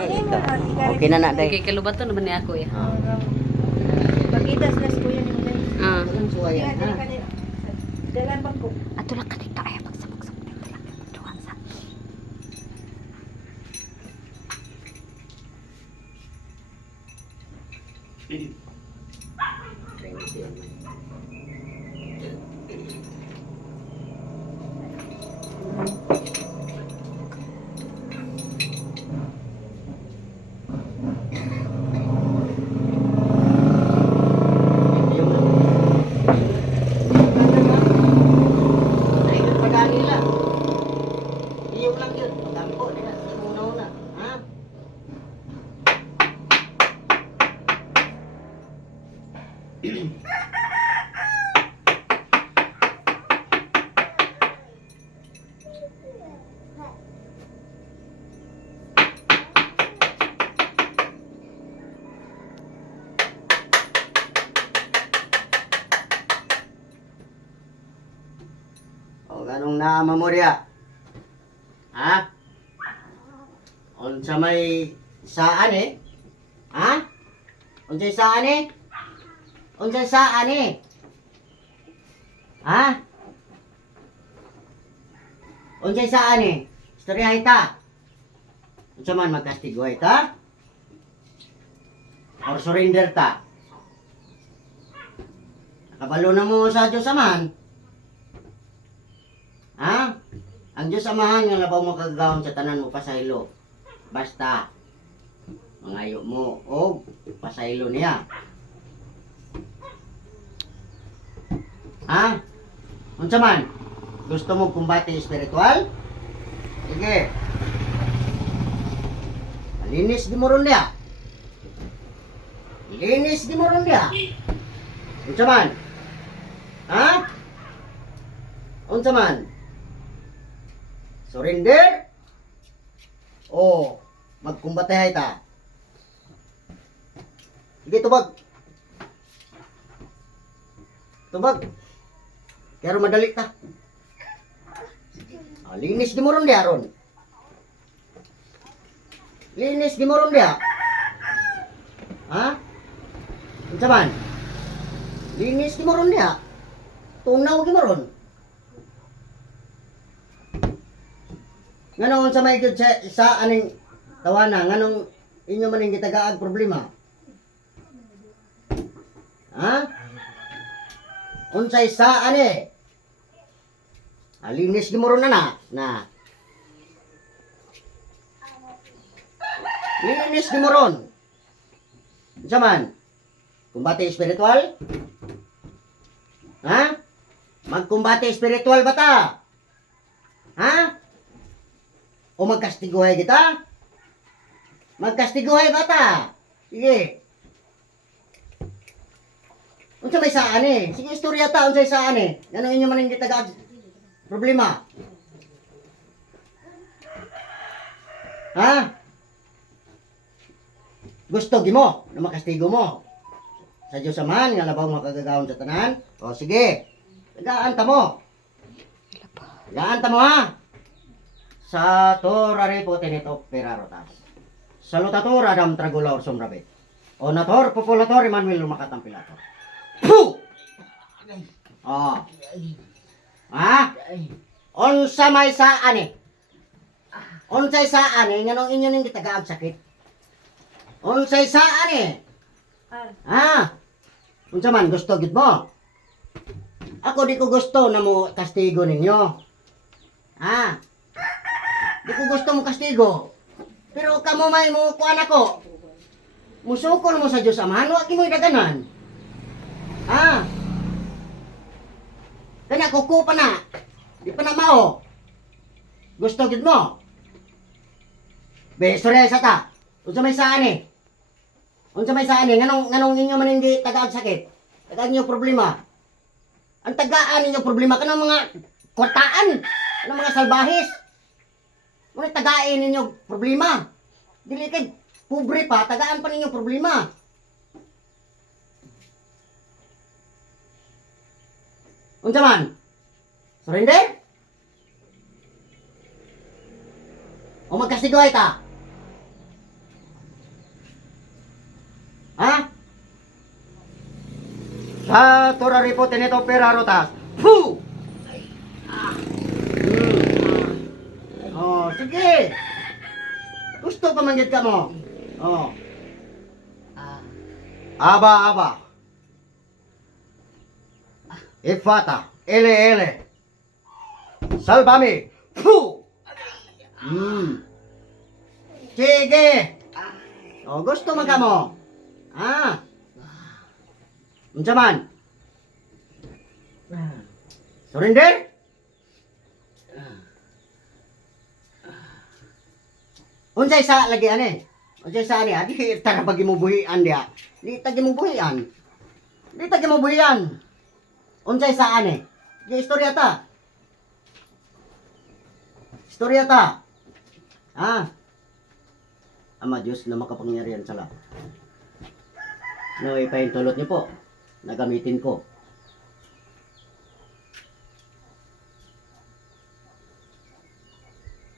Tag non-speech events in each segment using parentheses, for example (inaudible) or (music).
Okay na na day. Kay kalubato naman ni ako eh. Pagitas nas ko yan yung dahil. Ah. Ang suwayan ha. Dalan bang ko. Ato lang kadito ay magsabog-sabog dito lang. Duha sa. Ayun pa dali lang. Iyong lang yun. Pagkampo nila. Sa una-una. Ha? O ganong naamamorya? Ha? Unsa may saan eh? Ha? Unsay saan eh? Unsay saan eh? Ha? Unsay saan eh? Istorya ita. Unsa man magkastigo ita? Or surrender ta? Nakabalo na mo sa Diyos aman. Ha? Ang Diyos amahan nga labaw mo kagawon sa tanan mo pasaylo. Basta mangayo mo o pasaylo niya. Ha? Unsa man? Gusto mo kumbate espiritual? Sige. Linis di mo niya. Linis di mo niya. Unsa man? Ha? Unsa man? Surrender? O magkumbatehay ta? Sige, tubag. Tubag. Ron madali ta. Ah, linis di mo ron diya ron. Linis di mo ron diya. Ha? Unsa man? Linis di mo ron diya. Tunaw di mo ron. Nganong sa may sa, sa aning tawana nganong inyo maning gitagaag problema? Ha? Unsay sa ani? Alinis gimo ron na na. Na. Linis gimo ron. Unsa man? Kumbate espiritual? Ha? Magkumbate espiritual ba ta? Ha? O magkastiguhay kita? Magkastiguhay ba ta? Sige. Unsa may saan eh? Sige, istorya ta, unsay saan eh? Ganun inyo man hindi taga problema. Ha? Gusto gimo na makastigo mo. Sa Diyos Amahan, nga labaw makagagawon sa tanan. O sige, tagaan ta mo. Tagaan ta mo ha. Sa torare po tinito perarotas. Salutator Adam Tragula or Sumrabe. Onator Populator Emmanuel Makatampilado. Puh! Oh. Ha? Unsa may saan eh? Unsay saan eh? Nganong inyo ning gitagaag sakit? Unsay saan eh? Ah, Ha? Unsa man gusto gid mo? Ako di ko gusto na mo kastigo ninyo. Ha? Di gusto mo kastigo. Pero kamo may mo kuan ako. Musukol mo sa Dios Amahan, wa kimo daganan. Ha? Kana kuko pa na. Di pa na mao. Gusto gid mo? Beso sa ta. Unsa may saan eh? Unsa may saan eh? Nganong nganong inyo man hindi tagaag sakit? Tagaag inyo problema. Ang tagaan ninyo problema kanang mga kwataan, kanang mga salbahis. Muna tagain ninyo problema. Dili kay pobre pa, tagaan pa ninyo problema. Unsa man? Surrender? O magkasigoy ta? Ha? Sa toraripo tenito peraro ta. Puh! Ah. Oh, sige. Gusto pa man gid ka mo. Oh. Aba, aba. Ifata. Ele, ele. Salvami. Fu! Hmm. Sige. Oh, gusto man ka mo. Ah. Unsa man? Surrender? Unsay sa lagi ani? Unsay sa ani? Adi tara bagi mo buhian dia. Di tagi mo buhian. Di tagi mo buhian. Unsay sa ani? Di istorya ta. Istorya ta. Ah. Ama Diyos na makapangyarihan sa lahat. No, ipahintulot niyo po. Nagamitin ko.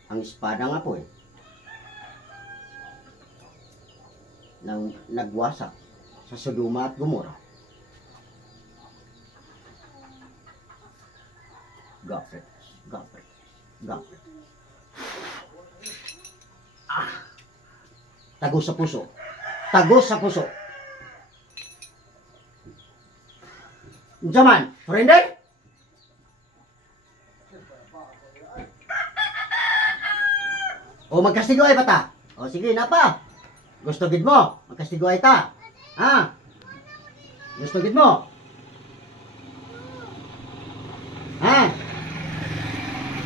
Ang espada nga po eh. Nang nagwasak sa Sodoma at Gomora. Gapret, gapret, gapret. Ah! Tagos sa puso. Tagos sa puso. Jaman, surrender? O magkastigo ay bata. O sige na pa. Gusto gid mo, magkastigo ay ta. Ha? Gusto gid mo? Ha?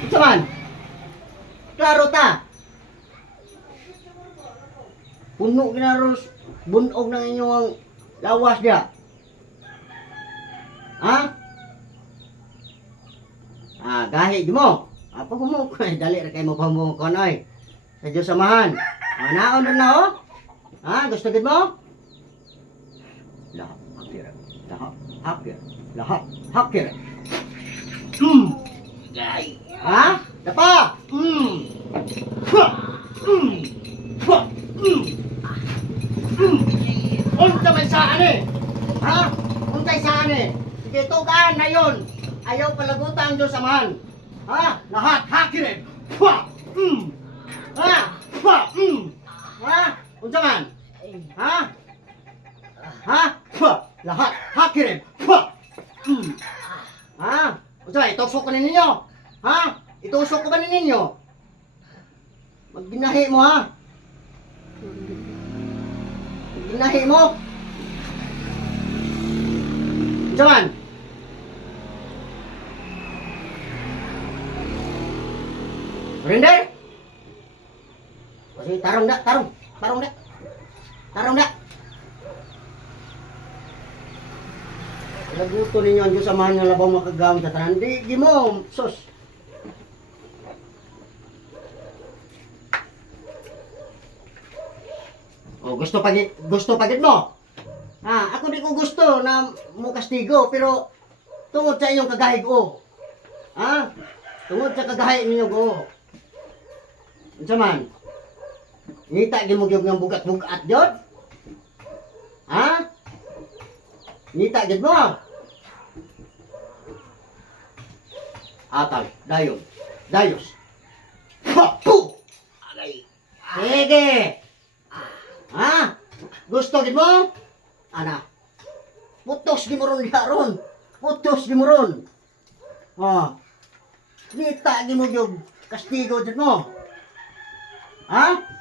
Ito man. Klaro ta. Puno ginaros bunog ng inyong lawas dia. Ha? Ah, gahi mo. Apa ko mo? (laughs) Dali ra kay mo pa mo konoy. Sa Diyos samahan. Ah, naon na na oh. Ha? Gusto gid mo? Lahat hakir. Lahat hakir. Lahat hakir. Hmm. Ha? Dapa. Hmm. Ha. Hmm. Ha. Hmm. Hmm. Unta man sa ani? Ha? Untay sa ani? Sige, tugaan na yun. Ayaw palagutan Diyos samahan. Ha? Lahat hakirin. Ha? Hmm. Ha? Ha? Hmm. Ha? Unsa man? Ha? Ha? Ha? Lahat hakirin. Ha? Hmm. Ha? Unsa ba? Itusok ko na ninyo? Ha? Itusok ko ba ninyo? Magginahi mo ha? Magginahi mo? O sige, tarong na, tarong. Tarong na. Tarong na. Laguto ninyo ang Diyos samahan ng labaw makagawin sa tanan. Di, di mo, sus. O, gusto pagit, gusto pagit mo. Ha, ako di ko gusto na mo kastigo, pero tungod sa inyong kagahig o. Ha? Tungod sa kagahig ninyo go. Unsa man? Ngita gyud nga bugat-bugat jud? Ha? Ngita gyud mo? Atay, dayon. Dayos. Ha! Pu! Aray. Sige. Ha? Gusto gyud mo? Ana. Putos gi mo ron ron. Putos gi mo ron. Ha? Ngita gi mo gyud kastigo jud mo. Ha?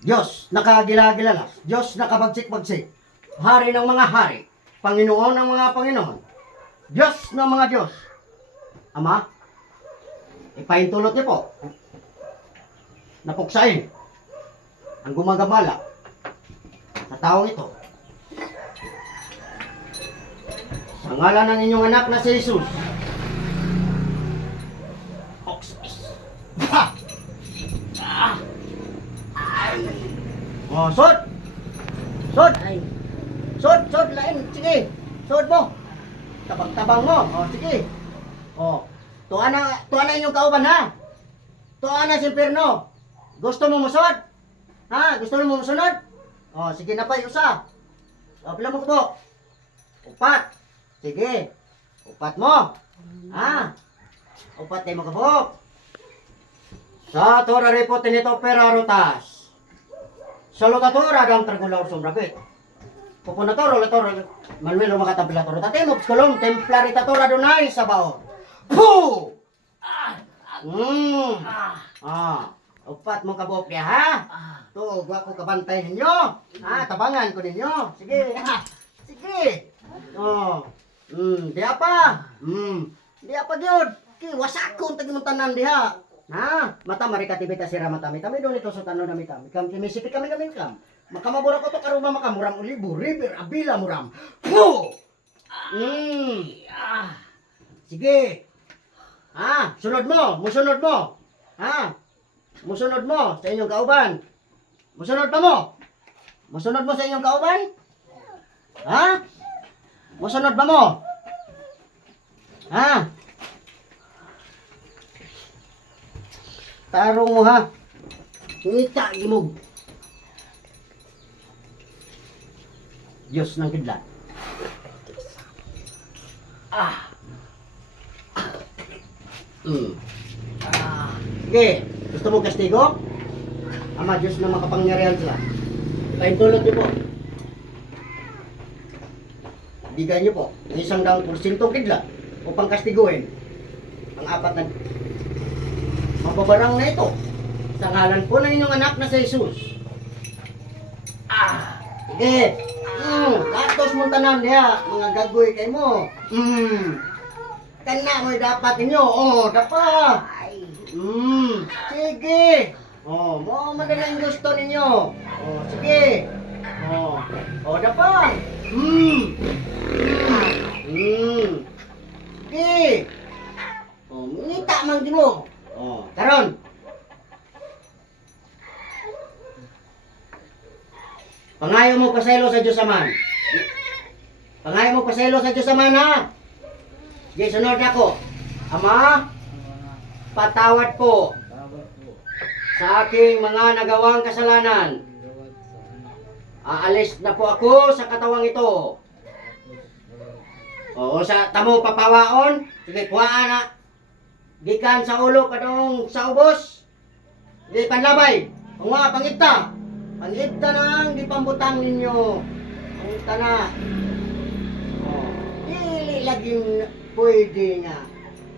Diyos nakagila-gilala. Diyos nakabagsik-bagsik. Hari ng mga hari. Panginoon ng mga Panginoon. Diyos ng mga Diyos. Ama, ipahintulot niyo po. Napuksain ang gumagamala sa taong ito. Sa ngalan ng inyong anak na si Jesus. Oxis. Ha! Oh, sud! Sud! Sud, sud, lain. Sige. Sud mo. Tabang-tabang mo. Oh, sige. Oh. Tuwa na, tuwa na inyong kauban, ha? Tuwa na si Perno. Gusto mo musod? Ha? Gusto mo musunod? Oh, sige na pa, usa. O, pila mo kubok? Upat. Sige. Upat mo. Ha? Upat tayo mo kabok. Sa tora report nito pera rotas. Sa lotatora dam tergulaw sumrabit. Pupunatoro, latoro, Manuel makatabilatoro. Tate mo, pskolong, templaritatora dunay sa bao. Puh! Mm. Ah, upat mo kabok niya, ha? To, gwa ko kabantay ninyo. Ha, tabangan ko ninyo. Sige, ha. Sige. Oh. Hmm, di apa? Hmm. Di apa gyud? Ki wasak ko tagi mo tanan diha. Ha? Mata mari ka tibita sira mata mi. Kami do nito sa tanon nami kami. Kami kimisipi kami kami kam. Makamabura ko to karuma makamuram ulibo, river, abila muram. Puh! Hmm. Sige. Ha? Sunod mo, musunod mo. Ha? Musunod mo sa inyong kauban. Musunod pa mo. Musunod mo sa inyong kauban? Ha? Musunod ba mo? Ha? Tarong mo ha. Ngita gimog. Diyos ng kidlat. Ah. Mm. Ah. Sige, gusto mo kastigo? Ama, Diyos na makapangyarihan sila. Paintulot niyo po. Bigay niyo po. ng Isang daang porsyentong kidlat upang kastiguhin ang apat na mababarang na ito sa ngalan po ng inyong anak na sa Jesus. Ah! Sige! Mm, gatos mo tanan niya, mga gagoy kay mo. Mm. Kana mo dapat ninyo. Oh, dapat. Mm. Sige. Oh, mo madaling gusto ninyo. Oh, sige. Oh, oh dapat. Mm. Mm. Sige. Oh, ngita man din mo. Oh, karon. Pangayo mo pasaylo sa Diyos Aman. Pangayo mo pasaylo sa Diyos Aman ha. Sige, sunod ako. Ama, patawad po sa aking mga nagawang kasalanan. Aalis na po ako sa katawang ito. Oo, sa tamo papawaon. Sige, kuhaan na. Gikan sa ulo padong sa ubos. Sige, panlabay. Pangwa, pangita. Pangita na ang di ninyo. Pangita na. Oh, dili laging pwede nga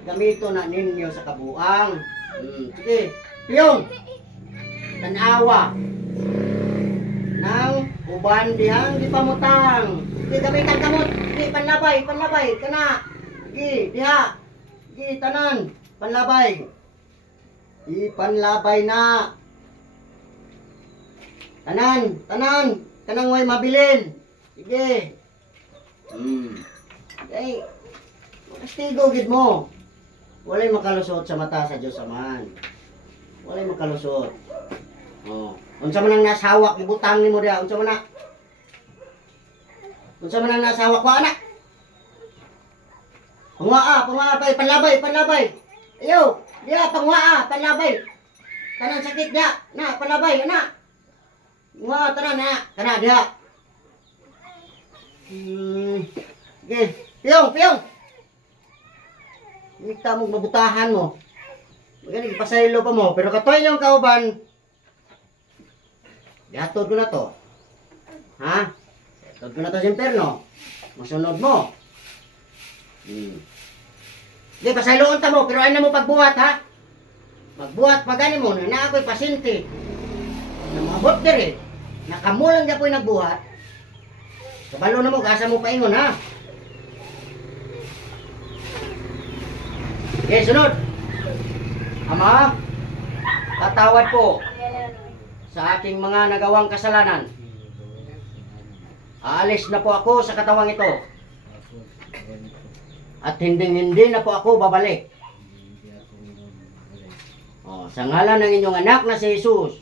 gamito na ninyo sa kabuang. Hmm, sige, piyong. Tanawa. Nang uban dihang di pamutang. Sige, gamitan kamot. Sige, panlabay, panlabay, kana. Sige, diha. Sige, tanan, panlabay. Ipanlabay na. Tanan, tanan, kanang way mabilin. Sige. Hmm. Okay. Kastigo gid mo. Walay makalusot sa mata sa Dios Aman. Walay makalusot. Oh. Unsa man ang nasawak ibutang nimo diha, unsa man na? Unsa man ang nasawak ko anak? Pangwaa, pangwaa pa, panlabay, panlabay. Ayo, diha pangwaa, panlabay. Kanang sakit diha, na panlabay, ana. Nga, tanan na, kana diha. Hmm. Okay, piyong, piyong. Kita mo mabutahan mo. Magaling pasaylo pa mo, pero katoy yung kauban. Gatod ko na to. Ha? Gatod ko na to sa impyerno. Masunod mo. Hmm. Di, pasayloon ta mo, pero ay na mo pagbuhat, ha? Magbuhat pa gani mo, na ako'y pasyente. Na maabot diri. Nakamulang niya po'y nagbuhat. Kabalo na mo, gasa mo paingon, ha? Okay, sunod. Ama, patawad po sa aking mga nagawang kasalanan. Aalis na po ako sa katawang ito. At hindi hindi na po ako babalik. Oh, sa ngalan ng inyong anak na si Jesus.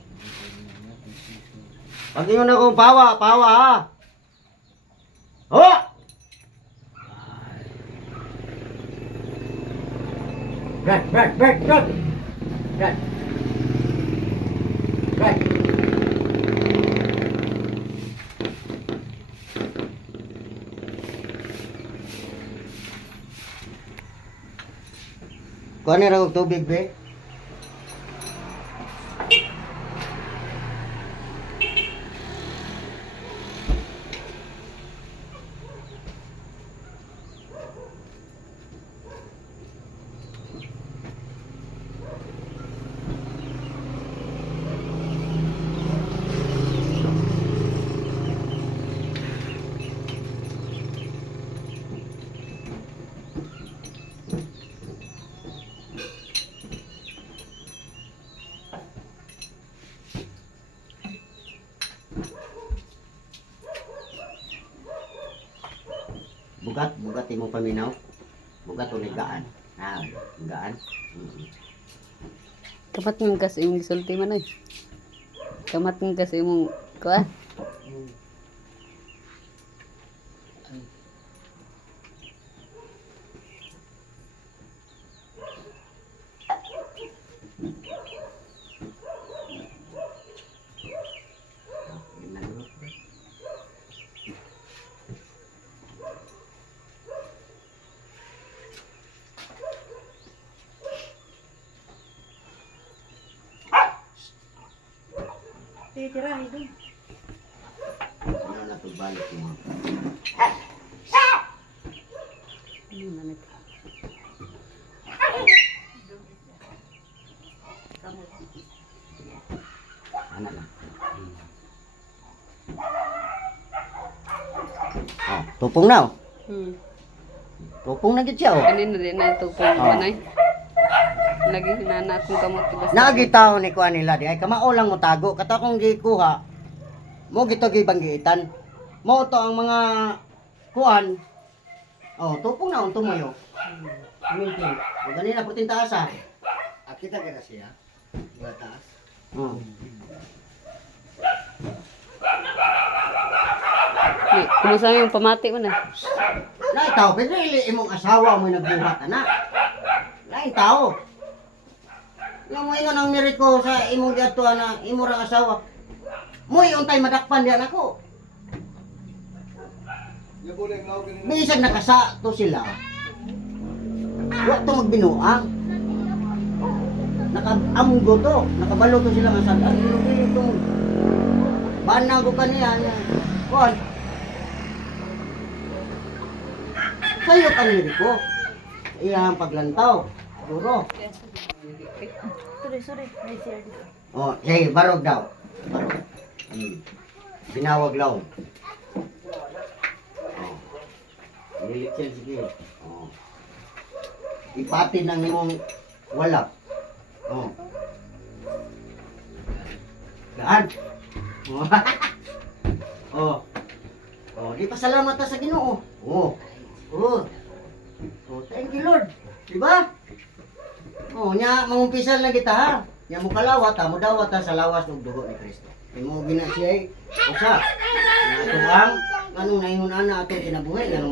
Pag inyo na akong pawa, pawa ha. Oh! Brad, Brad, Brad, Brad! Brad. Brad. Kuha ni ra og tubig Bugat, imong paminaw. Bugat o gaan. Ah, gaan. Mm. Kamat ng kasi imong gisulti man ay. Kamat ng kasi imong kuan. Titirahin doon. Ano na to balik mo? Ano man ito? Ano lang. Oh, tupong na oh. Hmm. Tupong na gid siya oh. Kanina din na po Ah. manay. Lagi hinana akong kamot basta. Nagitaw ni kuan nila di ay kamao lang mo tago kato akong gikuha. Mo gito gibanggitan. Mo to ang mga kuan. Oh, tupong na on tumoyo. Mintin. O ganina putin taas ah. Akita ka na siya. Mga taas. Oh. Di, kumusta yung pamati mo na? Lain tao, pero ili imong asawa mo nagbuhat ana. Lain tao. Yung mo ingon ang miriko sa imong giadto na imo ra asawa. Mo untay madakpan diyan ako. Bisan nakasa to sila. Wa to magbinuang. Nakaamgo to, nakabalo to sila nga sa ang ito. Banang ko kaniya. Kon. Kayo kaniri ko. Iyang paglantaw. Duro. Sorry, sorry. Oh, sige, barog daw. Barog. Hmm. Binawag law. Oh. Nilitsil, sige. Oh. Ipatid ng imong wala. Oh. Gaan. Oh. (laughs) oh. Oh, di pasalamat ta sa Ginoo. Oh. Oh. Oh, thank you Lord. Di ba? Oh, nya mangumpisal na kita ha. Nya mo kalawat ha, mo dawat ha sa lawas ng dugo ni Kristo. Imo gina siya usa. Na ito ang anong naingon ana atong kinabuhi nga